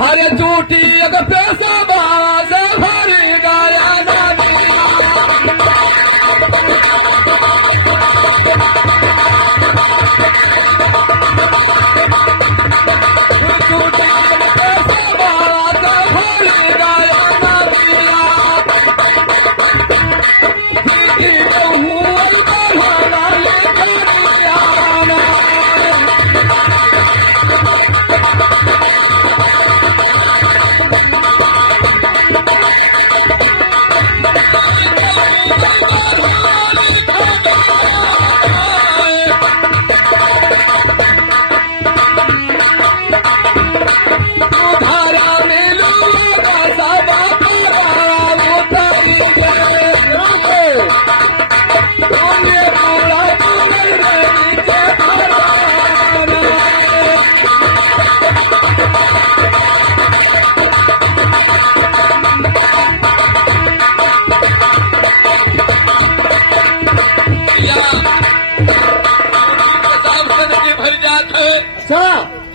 हरे झूठी अगर पैसा बाज भरी गाया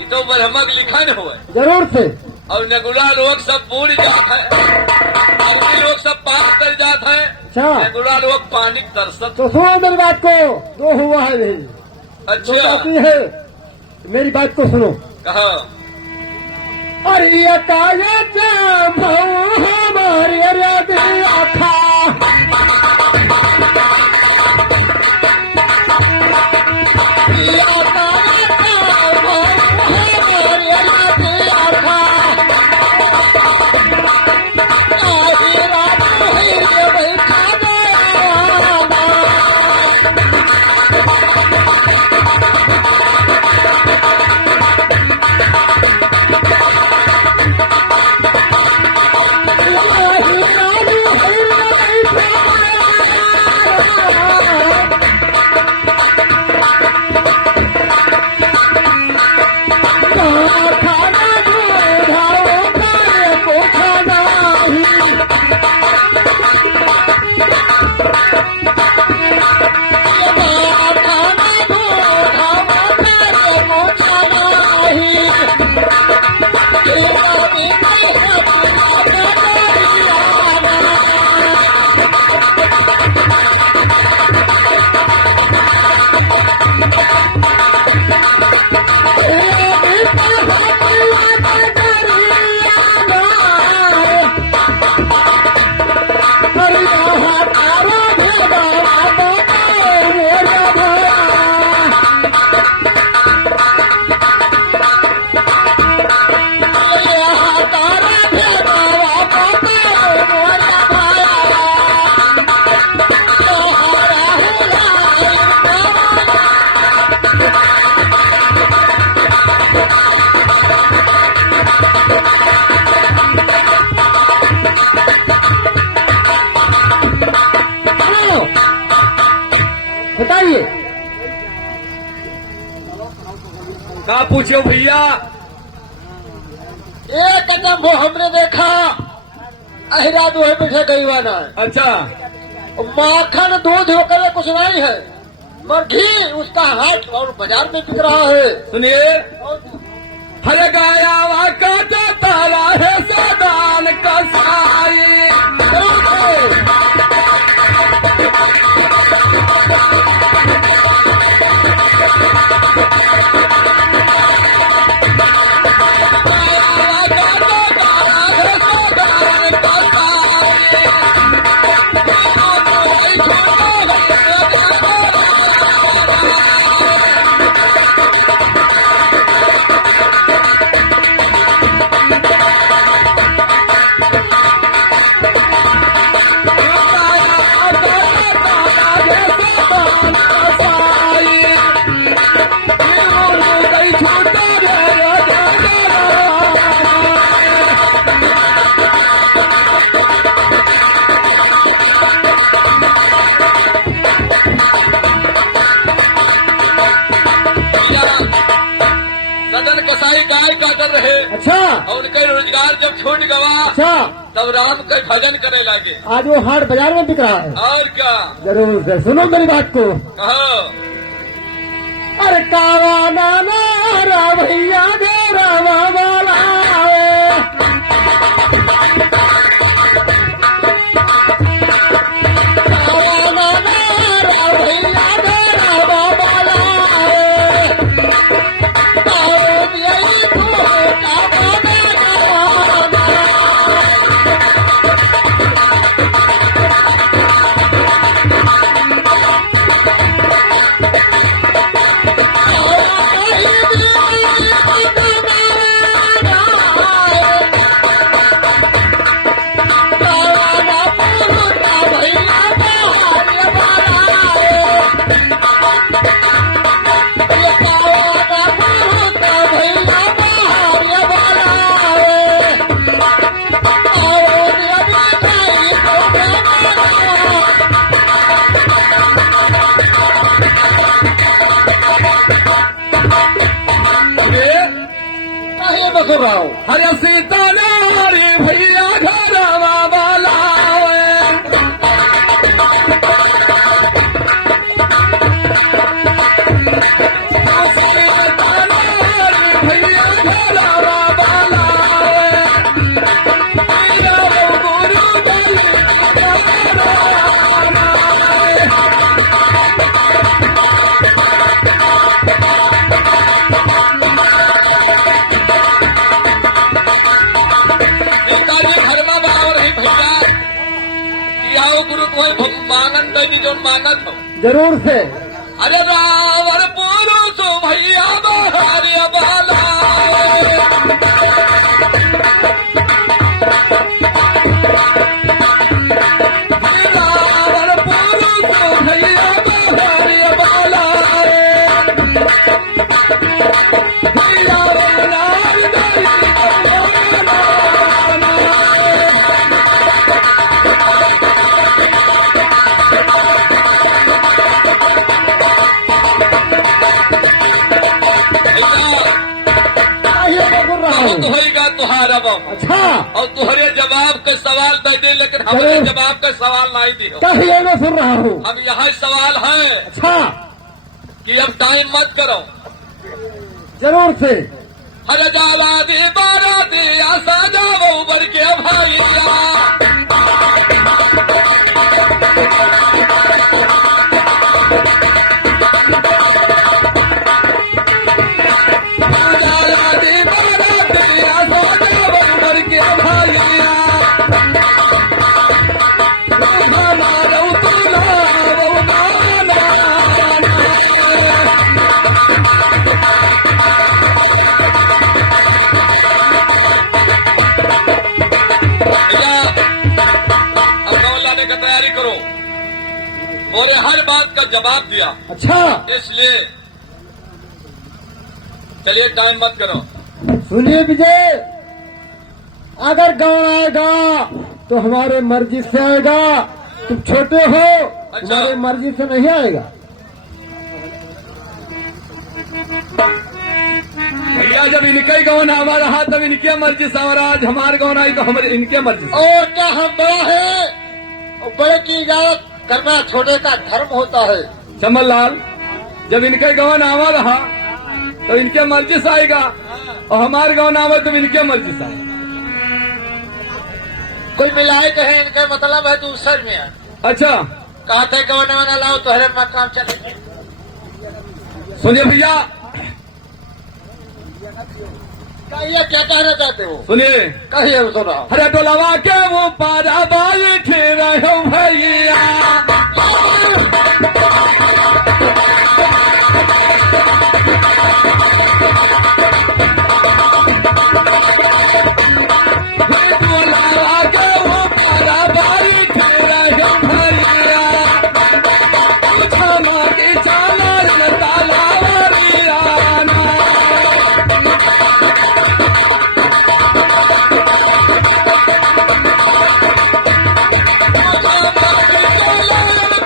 तो ब्रह्मक लिखन हो जरूर से और नेगुला लोग सब बूढ़ जात है और लोग सब पास कर जात है। अच्छा नेगुला लोग पानी तरसत। तो सुनो मेरी बात को, जो हुआ है नहीं अच्छा है, मेरी बात को सुनो। कहा अरे ये कागज हमारी आखा बताइए। का पूछो भैया। एक कदम वो हमने देखा अहिरा दो है बैठे गईवाना। अच्छा माखन दूध होकर कुछ नहीं है, मगर घी उसका हाट और बाजार में बिक रहा है। सुनिए, हर गाया का ताला है सदान का साई। तब राम के भजन करे लगे। आज वो हाट बाजार में बिक रहा है। और क्या जरूर से सुनो मेरी बात को। कहो। अरे कावा नाना रा भैया दे रामा वाला हरे सीता नारी भैया घरवा वाला भैया घरवा वाला मानंद जो मानत हो। जरूर से। अरे रावण पुरुष भैया बहारे बाला रावण पुरुष भैया बहारे बाला होगा तुहारा बाबू। अच्छा। और तुहरे जवाब के सवाल दे दे, लेकिन हमारे जवाब का सवाल नहीं दियो। कहिए मैं सुन रहा हूँ। हम यहाँ सवाल है। अच्छा। कि अब टाइम मत करो। जरूर से। हर जावा दे बारा दे आसा जाओ उबर के भैया और हर बात का जवाब दिया। अच्छा। इसलिए चलिए टाइम मत करो। सुनिए विजय, अगर गाँव आएगा तो हमारे मर्जी से आएगा। तुम छोटे हो। अच्छा। तुम्हारी मर्जी से नहीं आएगा। भैया जब इनका ही गाँव आवा रहा तब इनके मर्जी से, और आज हमारे गाँव आई तो हमारे इनके मर्जी से। और क्या हम बड़ा है और बड़े की इजाजत करना छोटे का धर्म होता है। चमन लाल, जब इनके गाँव आवा रहा तो इनके मर्जी से आएगा, और हमारे गाँव आवे तो इनके मर्जी से आएगा। कोई मिलाए तो है, इनका मतलब है दूसर में है। अच्छा। कहा थे गवाना वाना लाओ तो हरे मकाम चलेंगे। सुनिए भैया, कहिए क्या कहना चाहते हो। सुनिए। कहिए सुना। अरे टोलावा के वो पारा बाई ठे रहो भैया टोलावा के वो पारा बाई ठे रहो भैया छमा के चाला ताला वरियाना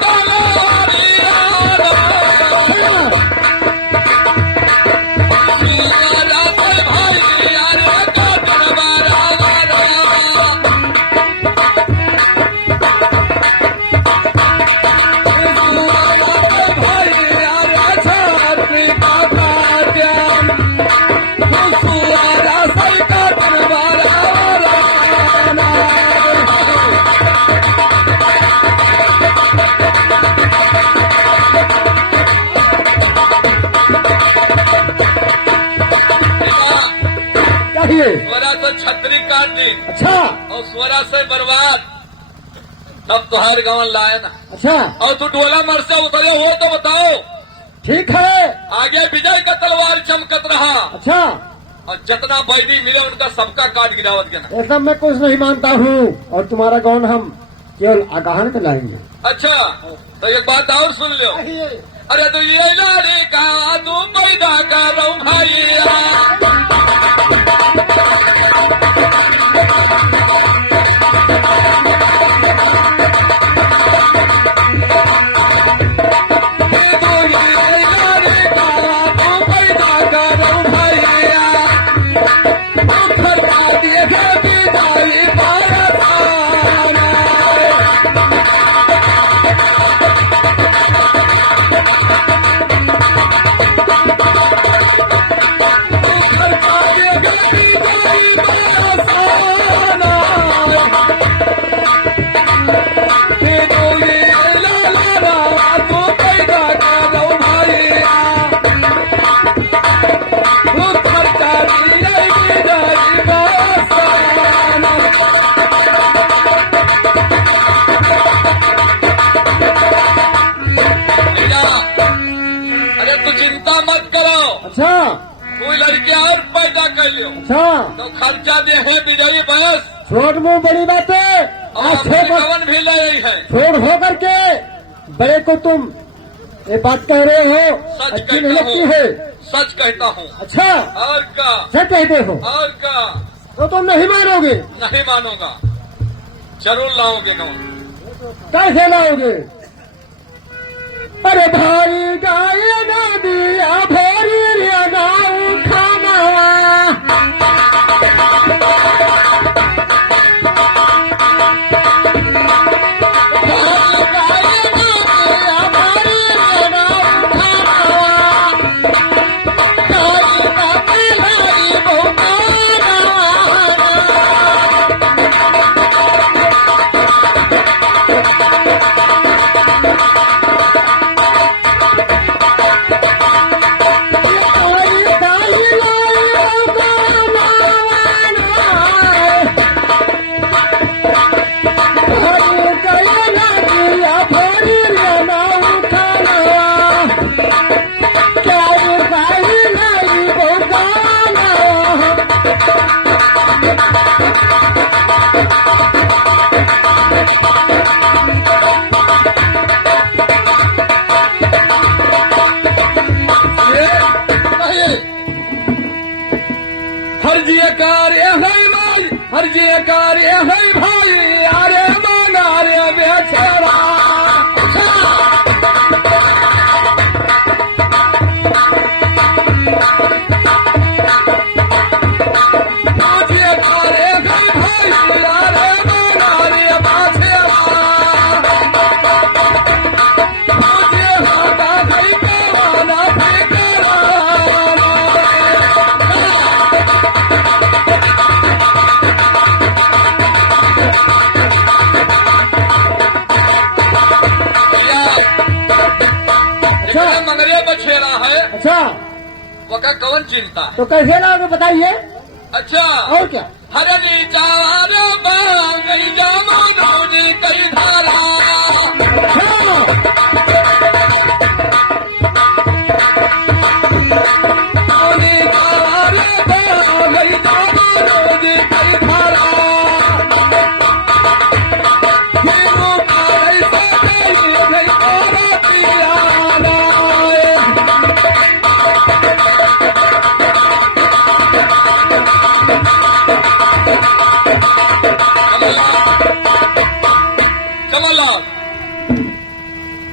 ताला छतरी काट दी अच्छा और स्वरा से बर्बाद, तब तुहार गाँव लाए ना। अच्छा और तू डोला मर से उतरे हो तो बताओ। ठीक है। आगे विजय का तलवार चमकत रहा अच्छा और जितना बैरी मिले उनका सबका काट गिरावत गया। ऐसा मैं कुछ नहीं मानता हूँ और तुम्हारा गौन हम केवल आगाहन में लाएंगे। अच्छा तो एक बात और सुन लो। अरे तो ये लारे का तू पैदा करो भैया, अच्छा कोई लड़के और पैदा कर लियो अच्छा तो खर्चा दे है विजयी बस। छोट मुंह बड़ी बातें और आज अपनी छोड़ कवन भी ले रही है। छोड़ हो करके बड़े को तुम ये बात कह रहे हो, सच अच्छी नहीं कहता लगती हूँ, है। सच कहता हूँ। अच्छा और का सच कहते हो और का तो तुम नहीं मानोगे। नहीं मानूंगा, जरूर लाओगे गाँव। कैसे लाओगे? अरे भाई गाय ना दिया भोरी रे गाँव खाना, हर कार्य है भाई, हर कार्य है भाई, अरे मांगा रे बेचारा। मगरिया बछेरा है। अच्छा वका कवन चिंता है। तो कैसे लाओगे बताइए। अच्छा और क्या? हरनी चार बांगई जामुनी कई धारा,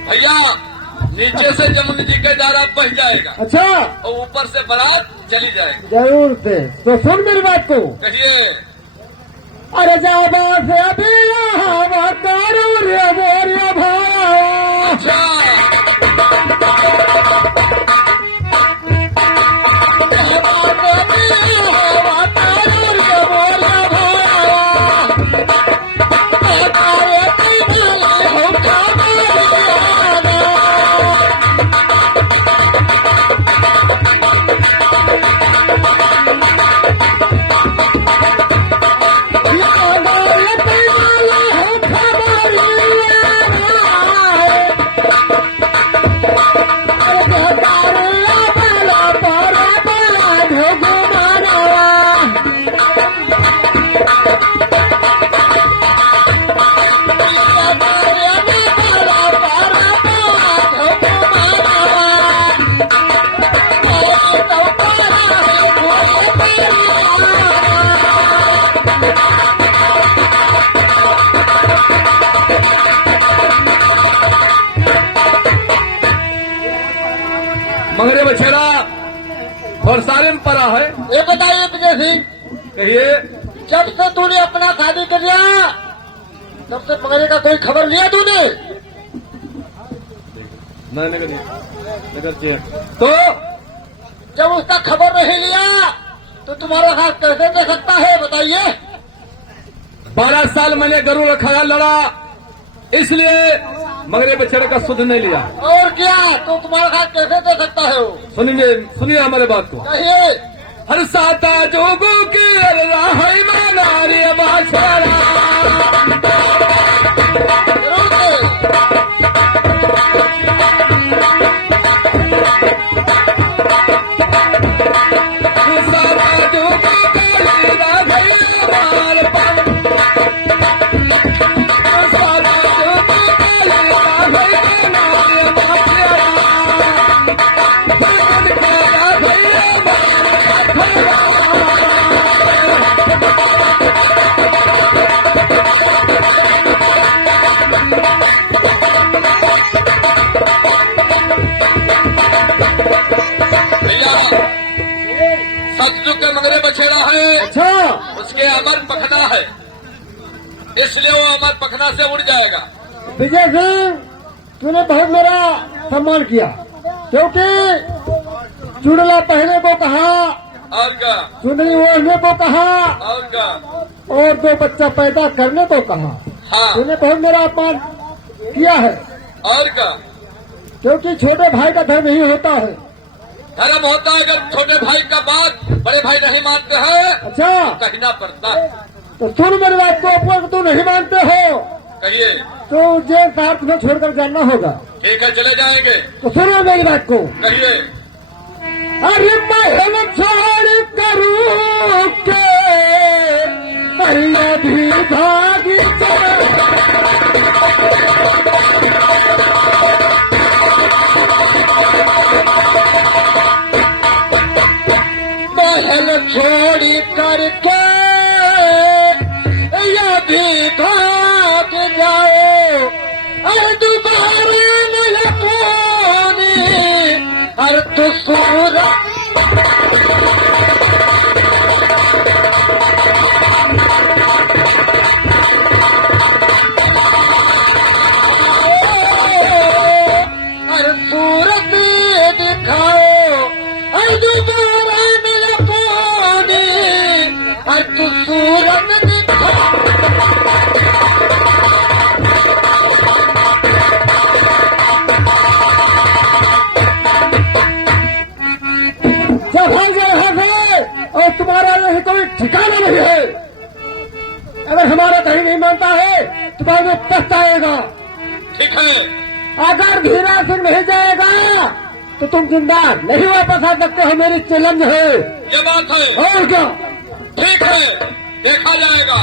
भैया नीचे से जमुनी जी का दायरा बह जाएगा। अच्छा और ऊपर से बारात चली जाएगी। जरूर से तो सुन मेरी बात को। कहिए। अरे जाबा से अभी यहाँ बात करो रे बोरिया भाई। अच्छा मंगरे बछेरा और सारे में पड़ा है। ये बताइए विजय सिंह, कहिए। जब से तूने अपना शादी कर लिया तब से मंगरे का कोई खबर लिया तूने? नहीं तो जब उसका खबर नहीं लिया तो तुम्हारा हाथ कैसे दे सकता है, बताइए? 12 साल मैंने गरुड़ खड़ा लड़ा, इसलिए मगरे बछड़े का सुध नहीं लिया। और क्या, तो तुम्हारा हाथ कैसे दे सकता है वो? सुनिए हमारे बात को। कहिए। हर साता जोगो की राही माना रे बाछड़ा, जरूर से। सतयुग के मंगरे बछेड़ा है। अच्छा, उसके अमर पखना है, इसलिए वो अमर पखना से उड़ जाएगा। विजय सिंह, तूने बहुत मेरा सम्मान किया, क्योंकि चुड़ला पहने को कहा, और का चुनरी ओढ़ने को कहा, और का और 2 बच्चा पैदा करने को कहा। हाँ, तूने बहुत मेरा अपमान किया है, और का क्योंकि छोटे भाई का धर्म नहीं होता है। धर्म होता है, अगर छोटे भाई का बात बड़े भाई नहीं मानते हैं अच्छा, कहना पड़ता है। तो सुन मेरी बात को, अपना तू नहीं मानते हो कहिए। तो जेल साथ में छोड़कर जाना होगा। ठीक है, चले जाएंगे। तो सुनो मेरी बात को। कहिए। अरे महल छोड़ करूं के अरे भी भागी महल छोड़ी करके या भी भाग जाओ, अरे दोबारा नहीं पानी, अरे तो सूरज अरे सूरत दिखाओ, अरे दोबारा मिल पानी, अरे तो सूरत दिखाओ। और तुम्हारा यही कोई ठिकाना नहीं है। अगर हमारा कहीं नहीं मानता है तुम्हारे पछताएगा। ठीक है, अगर धीरा सिंह नहीं जाएगा तो तुम जिंदा नहीं वापस आ सकते हो, मेरी चैलेंज है। ये बात है। और क्या? ठीक है, देखा जाएगा।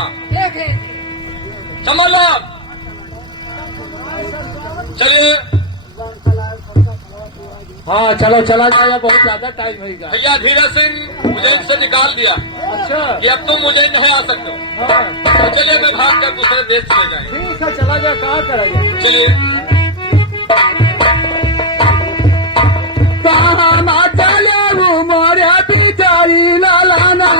समझ लो। चलिए। हाँ चलो, चला जाएगा, बहुत ज्यादा टाइम होगा। भैया धीरज सिंह उज्जैन से निकाल दिया अच्छा, कि अब तुम उज्जैन नहीं आ सकते हो। हाँ तो चलिए मैं भाग कर दूसरे देश चले जाएंगे। ठीक है, चला जा, कहाँ करेंगे? चलिए। कहाँ चले वो मोरे बिचारी लालाना,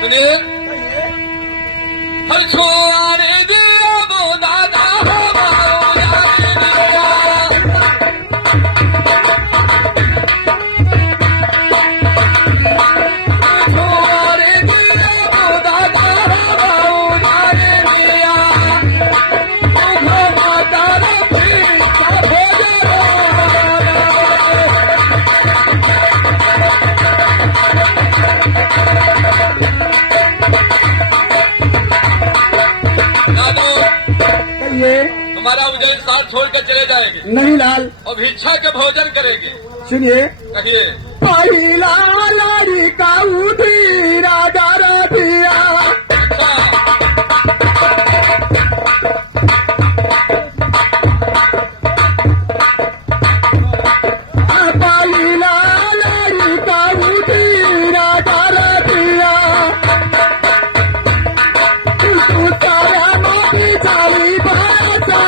सुनिए। हर छोड़े दे हमारा उज्जैन शहर छोड़ कर चले जाएंगे नहीं लाल, और भिक्षा के भोजन करेंगे। सुनिए। कहिए। पहिला लाड़ी का उठी राजा रथिया, अच्छा, पहिला लाड़ी का उठी राजा रथिया, तू तारा मोती चाली भाषा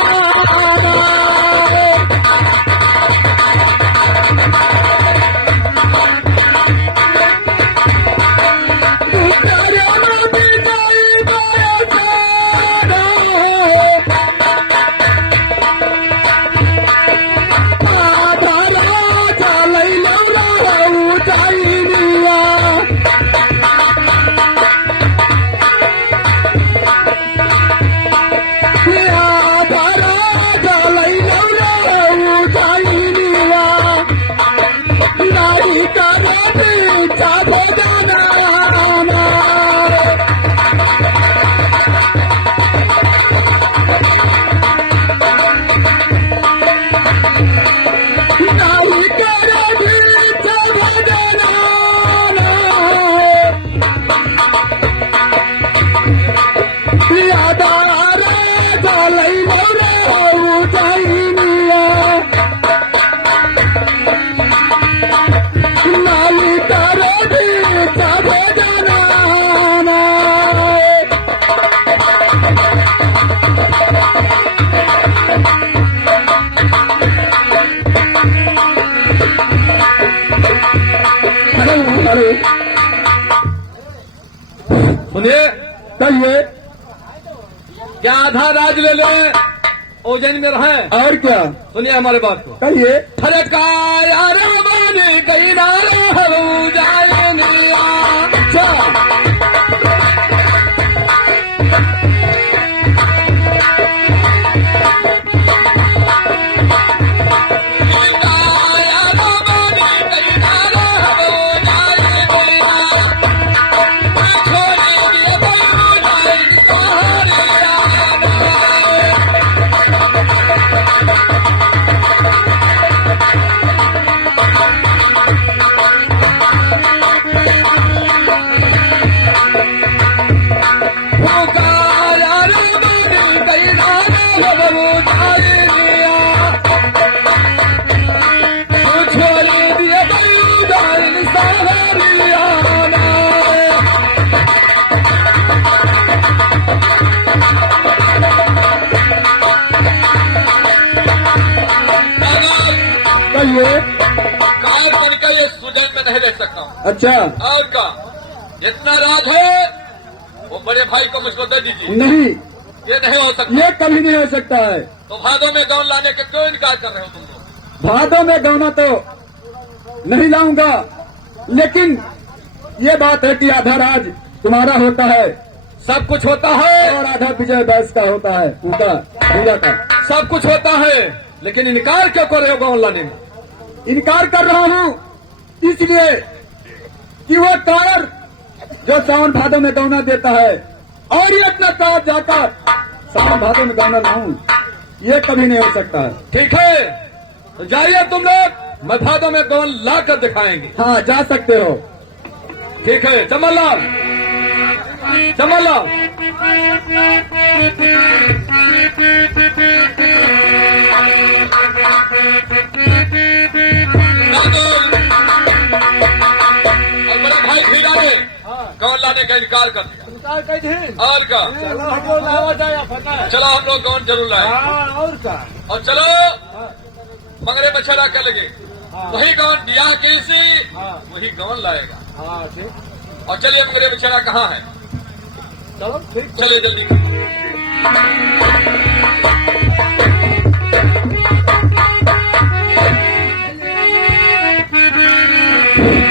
सुनिए। कहिए। क्या आधा राज ले ले उज्जैन में रहे? और क्या? सुनिए हमारे बात को। कहिए। फरकाया रे बनी कहीं ना हो जाए निया। अच्छा, कार बन के ये उज्जैन में नहीं रह सकता हूँ। अच्छा, और का जितना राज है वो बड़े भाई को मुझको दे दीजिए। नहीं, ये नहीं हो सकता। ये कभी नहीं हो सकता है। तो भादों में गौन लाने के क्यों इनकार कर रहे हो तुम लोग? भादों में गौना तो नहीं लाऊंगा, लेकिन ये बात है कि आधा राज तुम्हारा होता है, सब कुछ होता है और आधा विजय बैस का होता है, उनका पूजा का। सब कुछ होता है, लेकिन इनकार क्यों कर रहे हो गौन लाने में? इनकार कर रहा हूँ इसलिए कि वो कायर जो सावन भादों में गौना देता है और ये अपना कायर जाकर सावन भादों में गौना लाऊं, ये कभी नहीं हो सकता है। ठीक है, तो जाइए तुम लोग, मैं भादों में गौन ला कर दिखाएंगे। हाँ, जा सकते हो। ठीक है चमनलाल, चमनलाल। और बड़ा भाई खीरा ने गौन लाने का इनकार कर दिया। और का चलो हम लोग गौन जरूर लाए। और चलो मंगरे बछड़ा कर लगे, वही गौन दिया किसी वही गौन लाएगा। और चलिए मंगरे बछड़ा कहाँ है? चलो ठीक, चलिए जल्दी।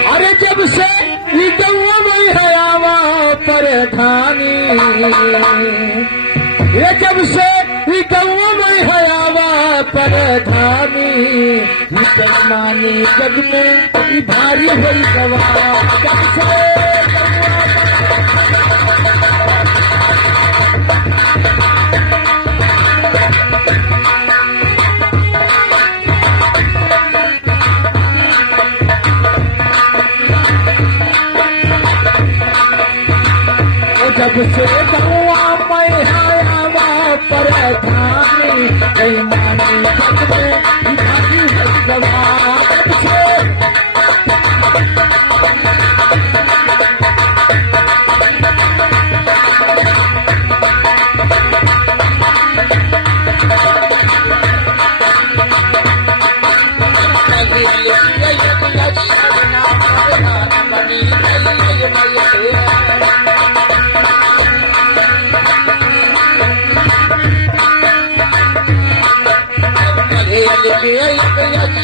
अरे जब से में है आवा परधानी, ये जब से में है आवा परधानी, मानी जग में भारी हुई गवा। जब से परेशानी कहीं मानी में भागी है सवार छे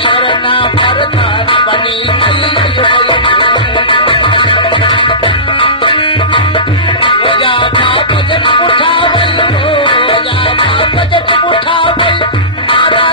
शरणा परदान बनी बजट उठावल बजट उठावल मारा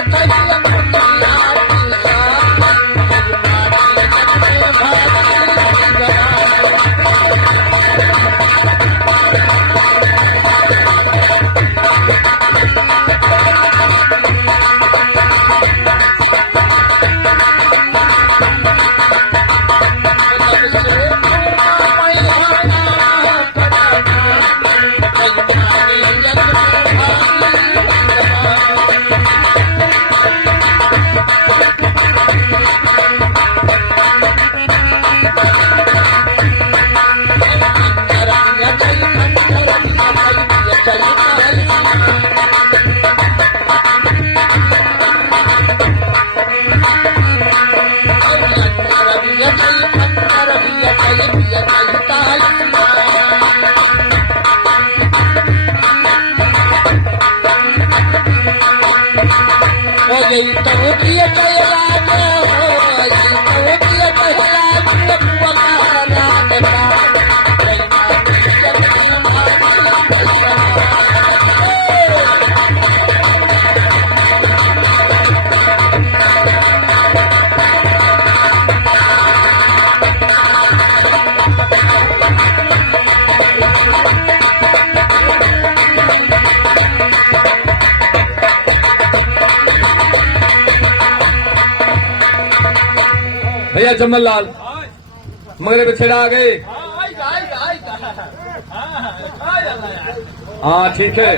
भैया जम्मल लाल मगरे पे छेड़ा आ गए। हाँ ठीक है।